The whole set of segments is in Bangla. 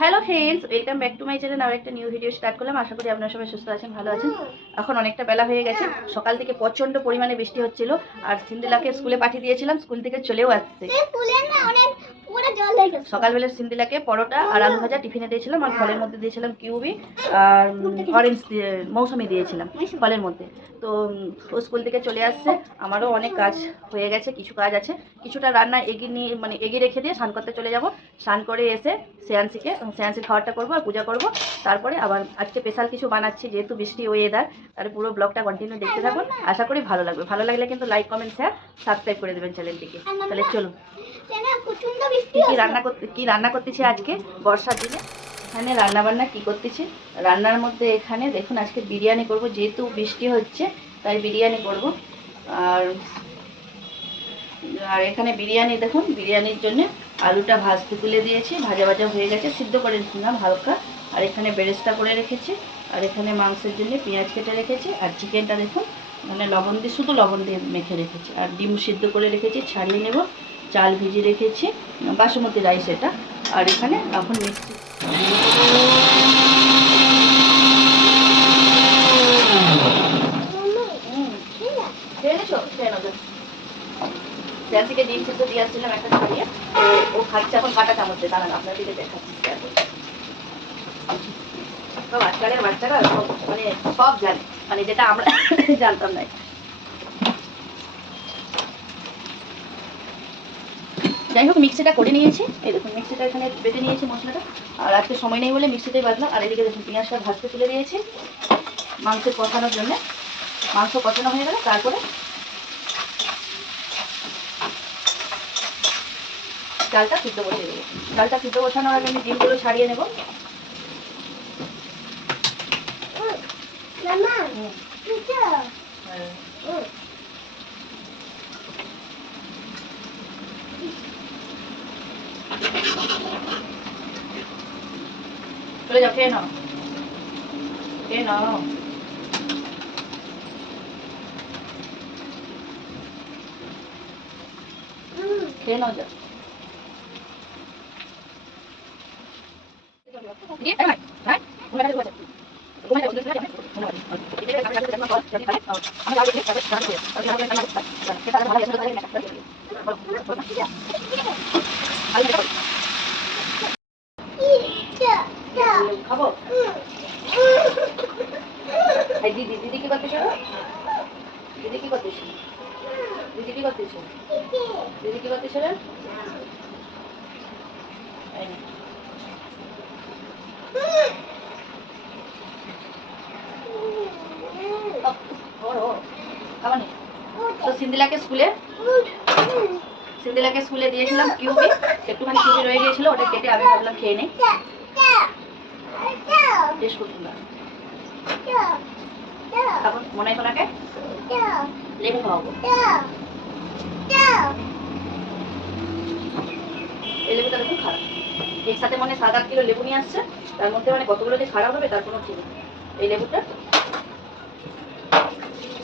Hello friends welcome back to my channel আর একটা নিউ ভিডিও স্টার্ট করলাম। আশা করি আপনারা সবাই সুস্থ আছেন, ভালো আছেন। এখন অনেকটা বেলা হয়ে গেছে। সকাল থেকে প্রচণ্ড পরিমাণে বৃষ্টি হচ্ছিল। আর সিন্দিলাকে স্কুলে পাঠিয়ে দিয়েছিলাম। স্কুল থেকে চলেও আসছে। সকালবেলা সিন্দিলাকে পরোটা আর আলু ভাজা টিফিনে দিয়েছিলাম আর ফলের মধ্যে দিয়েছিলাম কিউবি আর অরেঞ্জ দিয়ে মৌসুমি দিয়েছিলাম ফলের মধ্যে। তো ও স্কুল থেকে চলে আসছে। আমারও অনেক কাজ হয়ে গেছে কিছু কাজ আছে। কিছুটা রান্না এগিয়ে নিয়ে মানে এগিয়ে রেখে দিয়ে স্নান করতে চলে যাব। স্নান করে এসে শ্রেয়ান্সিকে শ্রেয়ান্সির খাওয়ারটা করব আর পূজা করব। তারপরে আবার আজকে স্পেশাল কিছু বানাচ্ছি যেহেতু বৃষ্টি ওয়েদার তাহলে পুরো ব্লগটা কন্টিনিউ দেখতে থাকুন। আশা করি ভালো লাগবে। ভালো লাগলে কিন্তু লাইক কমেন্ট শেয়ার সাবস্ক্রাইব করে দেবেন চ্যানেলটিকে তাহলে চলুন। কি রান্না করতে কি রান্না করতেছি আজকে বর্ষার দিনে? এখানে রান্না বান্না কি করতেছি? রান্নার মধ্যে এখানে দেখুন আজকে বিরিয়ানি করব যেহেতু বৃষ্টি হচ্ছে তাই বিরিয়ানি করব। আর আর এখানে বিরিয়ানি দেখুন বিরিয়ানির জন্য আলুটা ভাজতে তুলে দিয়েছি ভাজা ভাজা হয়ে গেছে সিদ্ধ করে নিলাম হালকা। আর এখানে বেরেস্তা করে রেখেছি আর এখানে মাংসের জন্য পেঁয়াজ কেটে রেখেছি আর চিকেনটা দেখুন মানে লবণ দিয়ে শুধু লবণ দিয়ে মেখে রেখেছি আর ডিম সিদ্ধ করে রেখেছি ছাড়িয়ে নেব। চাল ভিজিয়ে রেখেছি, বাসমতি রাইস এটা, আর এখানে এখন মিক্সি একটা ও খাচ্ছে এখন কাটা দাঁড়ান দেখাচ্ছি বাচ্চারা মানে সব জানে মানে যেটা আমরা জানতাম না। যাই হোক মিক্সিটা করে নিয়েছি। এই দেখুন মিক্সিটা এখানে বেটে নিয়েছি মশলাটা। আর আজকে সময় নেই বলে মিক্সিতেই বাজলাম আর এদিকে দেখুন পেঁয়াজটা ভাজতে তুলে দিয়েছি। মাংস কষানোর জন্য। মাংস কষানো হয়ে গেলে তারপরে ডালটা সিদ্ধ বসিয়ে দেবো। ডালটা সিদ্ধ বসানোর আগে আমি ডিমগুলো ছাড়িয়ে নেব। মামা হুম, এটা হ্যাঁ। চলে যাও খেয়ে নাও খেয়ে নাও খেয়ে নাও যা খাব দিদি দিদি কি করতেছে? দিদি কি করতেছে দিদি কি করতেছে দিদি কি করতেছে। খাবার নেই। তো সিন্দিলাকে স্কুলে সিন্দিলাকে স্কুলে দিয়েছিলাম কিউবি, একটুখানি কিউবি রয়ে গিয়েছিল, ওটা কেটে আমি ভাবলাম খেয়ে নেই। টেস্ট করতুম না তারপর মনে হয় ওনাকে? লেবু খাওয়াবো। এই লেবুটা দেখুন খারাপ। এর সাথে মানে সাত আট কিলো লেবু নিয়ে আসছে, তার মধ্যে মানে কতগুলো যে খারাপ হবে তার কোনো ঠিক এই লেবুটা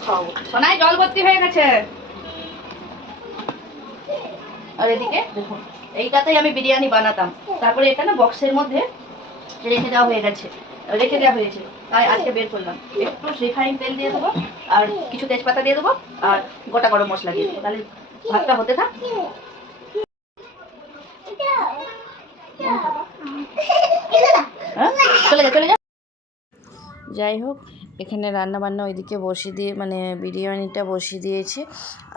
খাওয়াবো। সোনায় জল ভর্তি হয়ে গেছে। আর এদিকে দেখুন এইটাতেই আমি বিরিয়ানি বানাতাম। তারপরে এটা না বক্সের মধ্যে রেখে দেওয়া হয়ে গেছে রেখে দেওয়া হয়েছে। তাই আজকে বের করলাম। একটু রিফাইন তেল দিয়ে দেবো আর কিছু তেজপাতা দিয়ে দেবো আর গোটা গরম মশলা দিয়ে দেবো। তাহলে ভাতটা হতে থাক হ্যাঁ চলে যা চলে যা যাই হোক, এখানে রান্না বান্না ওইদিকে বসিয়ে দিয়ে মানে বিরিয়ানিটা বসিয়ে দিয়েছি।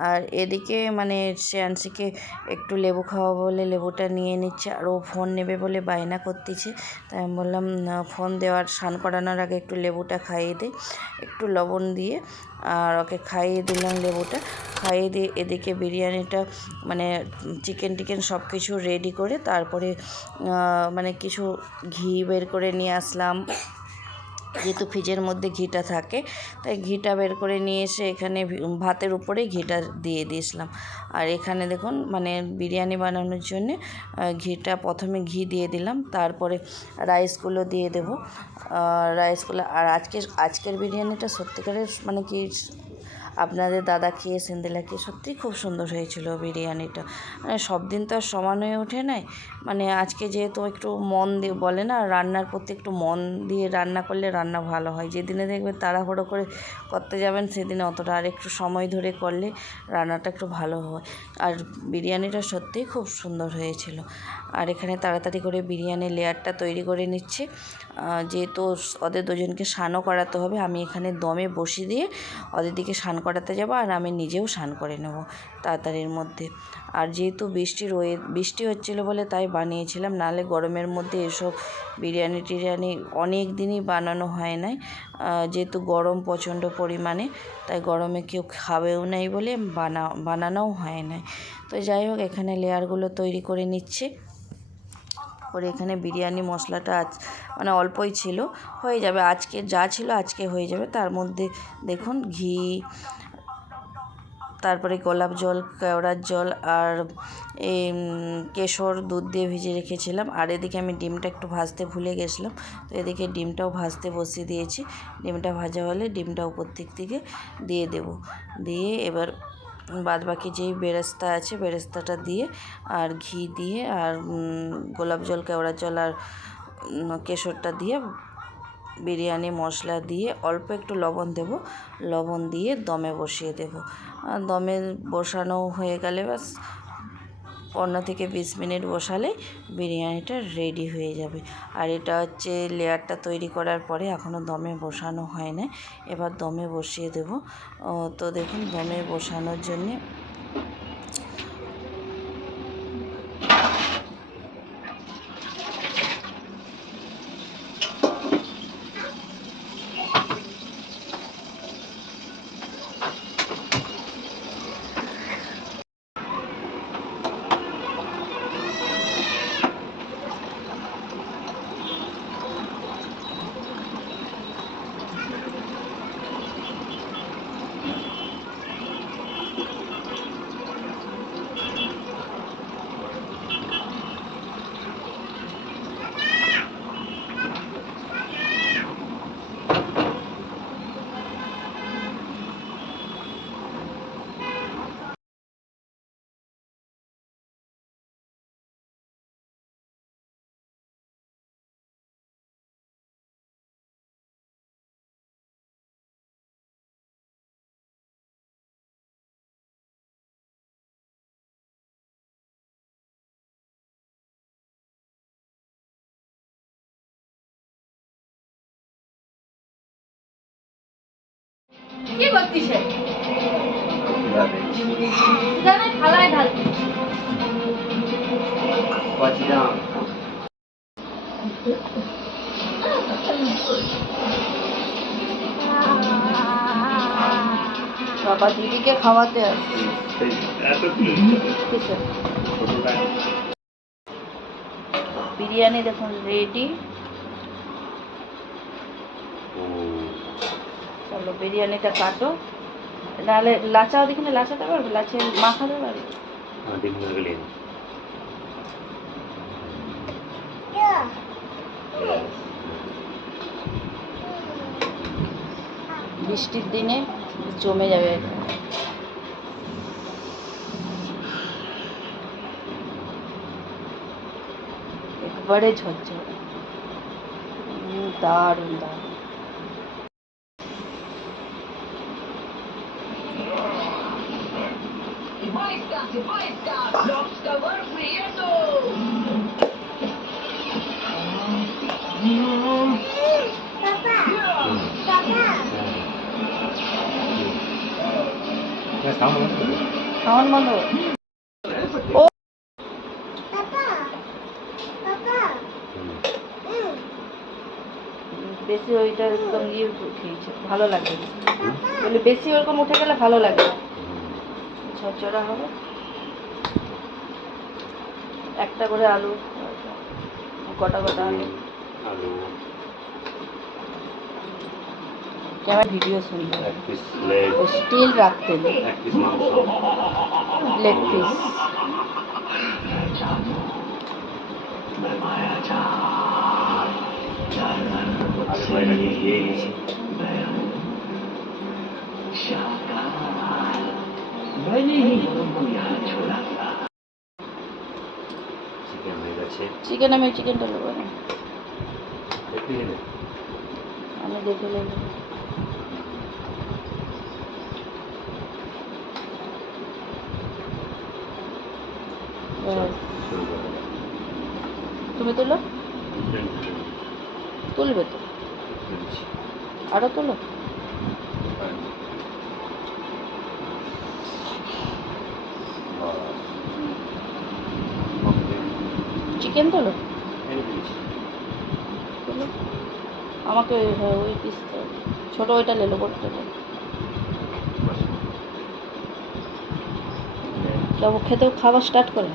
আর এদিকে মানে শ্রেয়াংশীকে একটু লেবু খাওয়া বলে লেবুটা নিয়ে নিচ্ছে, আর ও ফোন নেবে বলে বায়না করতেছে। তাই আমি বললাম ফোন দেওয়ার, স্নান করানোর আগে একটু লেবুটা খাইয়ে দিই একটু লবণ দিয়ে। আর ওকে খাইয়ে দিলাম লেবুটা। খাইয়ে দিয়ে এদিকে বিরিয়ানিটা মানে চিকেন টিকেন সব কিছু রেডি করে তারপরে মানে কিছু ঘি বের করে নিয়ে আসলাম। যেহেতু ফ্রিজের মধ্যে ঘিটা থাকে, তাই ঘিটা বের করে নিয়ে এসে এখানে ভাতের উপরে ঘিটা দিয়ে দিয়েছিলাম। আর এখানে দেখুন মানে বিরিয়ানি বানানোর জন্য ঘিটা প্রথমে ঘি দিয়ে দিলাম, তারপরে রাইসগুলো দিয়ে দেবো। রাইসগুলো, আর আজকে আজকের বিরিয়ানিটা সত্যিকারের মানে কি, আপনাদের দাদা খেয়ে সেন্দেলা খেয়ে সত্যিই খুব সুন্দর হয়েছিল বিরিয়ানিটা। মানে সব দিন তো আর সমান হয়ে ওঠে নাই মানে আজকে যেহেতু একটু মন দিয়ে বলে না, রান্নার প্রতি একটু মন দিয়ে রান্না করলে রান্না ভালো হয়। যেদিনে দেখবে তাড়াহুড়ো করে করতে যাবেন, সেদিনে অতটা আর একটু সময় ধরে করলে রান্নাটা একটু ভালো হয়। আর বিরিয়ানিটা সত্যিই খুব সুন্দর হয়েছিল। আর এখানে তাড়াতাড়ি করে বিরিয়ানির লেয়ারটা তৈরি করে নিচ্ছি। যেহেতু ওদের দুজনকে স্নানও করাতে হবে, আমি এখানে দমে বসিয়ে দিয়ে ওদের দিকে স্নান করাতে যাব আর আমি নিজেও স্নান করে নেব তাড়াতাড়ির মধ্যে। আর যেহেতু বৃষ্টি রয়ে, বৃষ্টি হচ্ছিল বলে তাই বানিয়েছিলাম নাহলে গরমের মধ্যে এসব বিরিয়ানি টিরিয়ানি অনেক দিনই বানানো হয় নাই। যেহেতু গরম প্রচণ্ড পরিমাণে, তাই গরমে কেউ খাবেও নাই বলে বানা, বানানোও হয় নাই। তো যাই হোক, এখানে লেয়ারগুলো তৈরি করে নিচ্ছে। করে এখানে বিরিয়ানি মশলাটা আজ মানে অল্পই ছিল, হয়ে যাবে। আজকে যা ছিল আজকে হয়ে যাবে। তার মধ্যে দেখুন ঘি তারপরে গোলাপ জল, কেওড়ার জল আর এই কেশর দুধ দিয়ে ভিজে রেখেছিলাম। আর এদিকে আমি ডিমটা একটু ভাজতে ভুলে গেছিলাম, তো এদিকে ডিমটাও ভাজতে বসিয়ে দিয়েছি। ডিমটা ভাজা হলে ডিমটা উপর দিক থেকে দিয়ে দেব। দিয়ে এবার বাদ বাকি যেই বেরেস্তা আছে, বেরেস্তাটা দিয়ে আর ঘি দিয়ে আর গোলাপ জল, কেওড়ার জল আর কেশরটা দিয়ে বিরিয়ানি মশলা দিয়ে অল্প একটু লবণ দেব। লবণ দিয়ে দমে বসিয়ে দেব। দমে বসানো হয়ে গেলে ব্যাস, পনেরো থেকে বিশ মিনিট বসালে বিরিয়ানিটা রেডি হয়ে যাবে। আর এটা হচ্ছে লেয়ারটা তৈরি করার পরে এখনও দমে বসানো হয় না এবার দমে বসিয়ে দেব। তো দেখুন, দমে বসানোর জন্যে কি করতিস জানে বাবা দিদিকে খাওয়াতে আসছি বিরিয়ানি দেখুন রেডি। চলো বিরিয়ানিটা কাটো। নাহলে লাচাও দেখে লাচাতে পারবে? লাচে মাখাতে পারবে? বৃষ্টির দিনে জমে যাবে। একবারে ঝরঝরে। উম, দারুণ। দারুণ পাপা পাপা সাউন্ড বন্ধ পাপা পাপা বেশি ওইটা একদম ইয়ে খেয়েছে ভালো লাগে। বলে বেশি ওরকম উঠে গেলে ভালো লাগে। ঝরঝরা হবে একটা করে আলু কটা গোটা আলু। ক্যামেরা ভিডিও শুনতে এক পিস লেগ স্টিল রাখতে নেই এক পিস মাংস। লেগ পিস আগে বাইরে নিয়ে গিয়ে গেছি চিকেন আমি চিকেনটা নেব না আমি দেখে নেব। তুমি তুলো তুলবে তো। আরও তুলো হ্যাঁ। বাস। Okay. চিকেন তোলো? আমাকে ওই ওই পিস ছোটো ওইটা লেলো করতে খেতেও খাওয়া কেমন খেতে খাবার স্টার্ট করে।